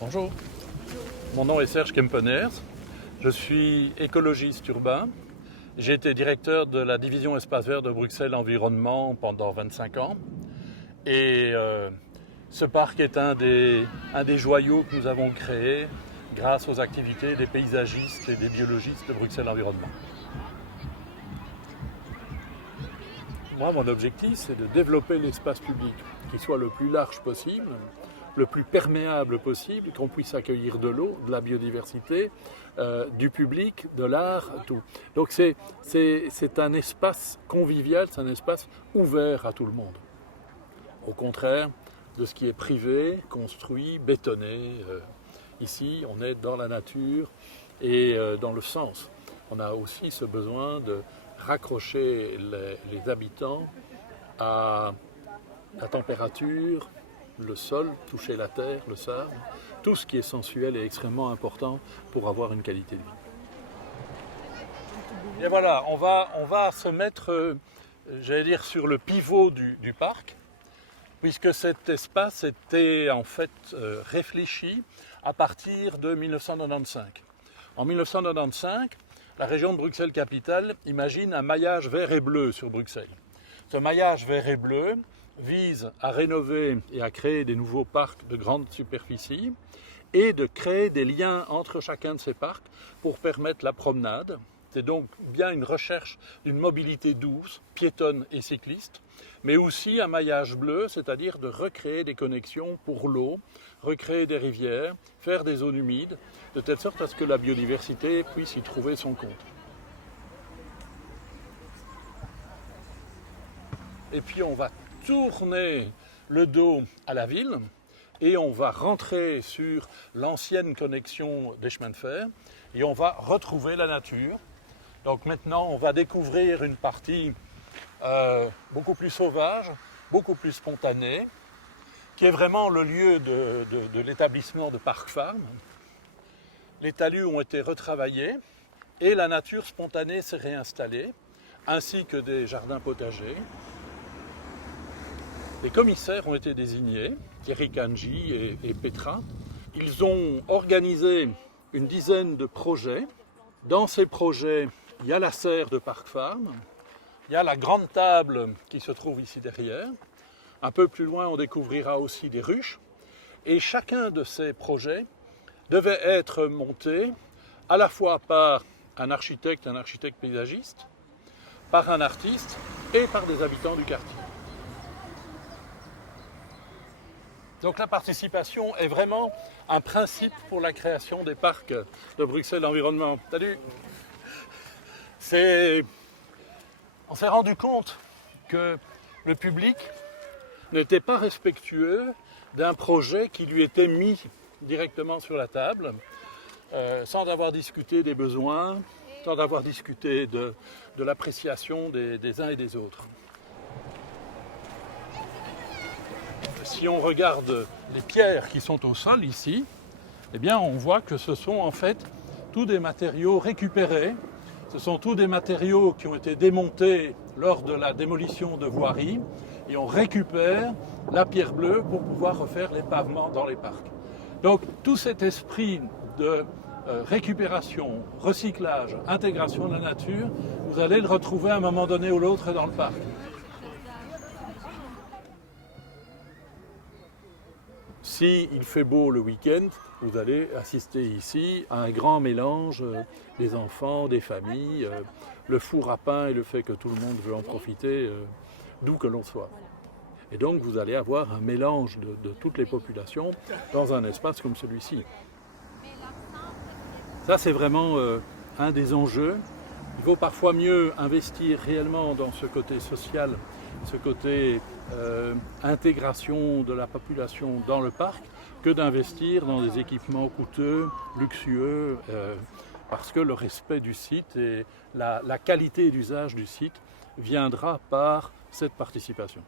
Bonjour, mon nom est Serge Kempeners, je suis écologiste urbain. J'ai été directeur de la division Espace Vert de Bruxelles Environnement pendant 25 ans. Et ce parc est un des joyaux que nous avons créés grâce aux activités des paysagistes et des biologistes de Bruxelles Environnement. Moi, mon objectif, c'est de développer l'espace public qui soit le plus large possible, le plus perméable possible, qu'on puisse accueillir de l'eau, de la biodiversité, du public, de l'art, tout. Donc c'est un espace convivial, c'est un espace ouvert à tout le monde. Au contraire de ce qui est privé, construit, bétonné. Ici, on est dans la nature et dans le sens. On a aussi ce besoin de raccrocher les habitants à la température, le sol, toucher la terre, le sable, tout ce qui est sensuel est extrêmement important pour avoir une qualité de vie. Et voilà, on va se mettre, j'allais dire, sur le pivot du parc, puisque cet espace était en fait réfléchi à partir de 1995. En 1995, la région de Bruxelles-Capitale imagine un maillage vert et bleu sur Bruxelles. Ce maillage vert et bleu vise à rénover et à créer des nouveaux parcs de grande superficie et de créer des liens entre chacun de ces parcs pour permettre la promenade. C'est donc bien une recherche d'une mobilité douce, piétonne et cycliste, mais aussi un maillage bleu, c'est-à-dire de recréer des connexions pour l'eau, recréer des rivières, faire des zones humides, de telle sorte à ce que la biodiversité puisse y trouver son compte. Et puis on va tourner le dos à la ville et on va rentrer sur l'ancienne connexion des chemins de fer et on va retrouver la nature. Donc maintenant, on va découvrir une partie beaucoup plus sauvage, beaucoup plus spontanée, qui est vraiment le lieu de l'établissement de Parc Farm. Les talus ont été retravaillés et la nature spontanée s'est réinstallée, ainsi que des jardins potagers. Les commissaires ont été désignés, Thierry Kanji et Petra. Ils ont organisé une dizaine de projets. Dans ces projets, il y a la serre de Parc Farm, il y a la grande table qui se trouve ici derrière. Un peu plus loin, on découvrira aussi des ruches. Et chacun de ces projets devait être monté à la fois par un architecte paysagiste, par un artiste et par des habitants du quartier. Donc la participation est vraiment un principe pour la création des parcs de Bruxelles Environnement. Salut. On s'est rendu compte que le public n'était pas respectueux d'un projet qui lui était mis directement sur la table, sans avoir discuté des besoins, sans avoir discuté de l'appréciation des uns et des autres. Si on regarde les pierres qui sont au sol ici, eh bien on voit que ce sont en fait tous des matériaux récupérés. Ce sont tous des matériaux qui ont été démontés lors de la démolition de voiries et on récupère la pierre bleue pour pouvoir refaire les pavements dans les parcs. Donc tout cet esprit de récupération, recyclage, intégration de la nature, vous allez le retrouver à un moment donné ou l'autre dans le parc. Si il fait beau le week-end, vous allez assister ici à un grand mélange des enfants, des familles, le four à pain et le fait que tout le monde veut en profiter, d'où que l'on soit. Et donc vous allez avoir un mélange de toutes les populations dans un espace comme celui-ci. Ça c'est vraiment un des enjeux. Il vaut parfois mieux investir réellement dans ce côté social, ce côté intégration de la population dans le parc, que d'investir dans des équipements coûteux, luxueux parce que le respect du site et la qualité d'usage du site viendra par cette participation.